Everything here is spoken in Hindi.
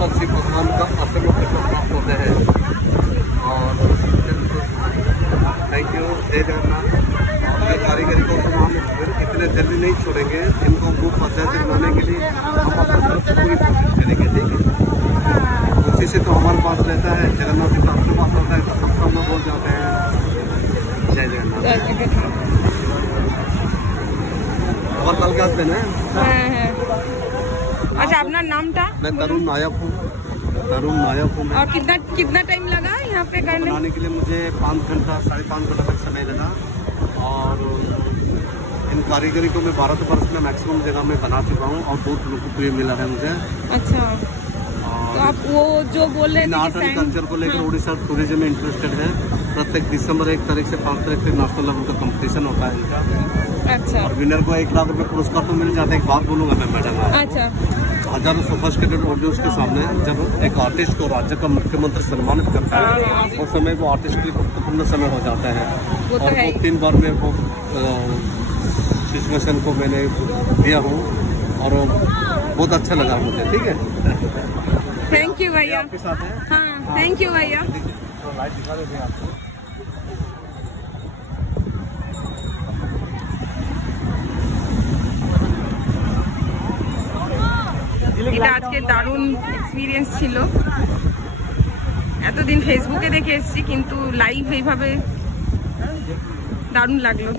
पर शिव भगवान का आशीर्वाद प्राप्त होते हैं। और थैंक यू, जय जगन्नाथ। और कारीगरी को तो हम इतने जल्दी नहीं छोड़ेंगे, इनको ग्रुप पद्धति बनाने के लिए हम अपनी तरफ से पूरी कोशिश करेंगे, ठीक है। उसी से तो हमारे पास रहता है, जगन्नाथ जी का आशीर्वाद होता है तो सब काम में बोल जाते हैं। जय जगन्नाथ। और कल क्या दिन है? अच्छा, अपना नाम था? मैं तरुण नायक हूँ। और कितना टाइम लगा यहाँ पे बनाने के लिए? मुझे 5 घंटा 5.5 घंटा तक समय लगा। और इन कारीगरी को मैं 12 वर्ष में मैक्सिमम जगह में बना चुका हूँ और बहुत लोकप्रिय मिला है मुझे। अच्छा, तो आप वो जो बोल रहे थे आर्ट एंड कल्चर को लेकर उड़ीसा टूरिज्म में इंटरेस्टेड है। प्रत्येक दिसंबर 1 तारीख से 5 तारीख तक नेशनल लेवल का कंपटीशन होता है इनका। अच्छा, और विनर को 1 लाख रुपए पुरस्कार तो मिल जाता है। एक बात बोलूंगा मैं मैडम, अच्छा, हजारों सोफिस्टिकेटेड ऑडियंस के सामने जब एक आर्टिस्ट को राज्य का मुख्यमंत्री सम्मानित करता है उस समय वो आर्टिस्ट के लिए महत्वपूर्ण समय हो जाता है। और 2-3 बार में वो सिचुएशन को मैंने दिया हूँ और बहुत अच्छा लगा मुझे, ठीक है। थैंक यू भैया। आपके साथ है? हाँ, थैंक यू भैया। तो लाइट दिखा देते हैं आपको। এটা আজকে দারুণ এক্সপিরিয়েন্স ছিল। এতদিন ফেসবুকে দেখে এসেছি, কিন্তু লাইভ এইভাবে দারুণ লাগলো।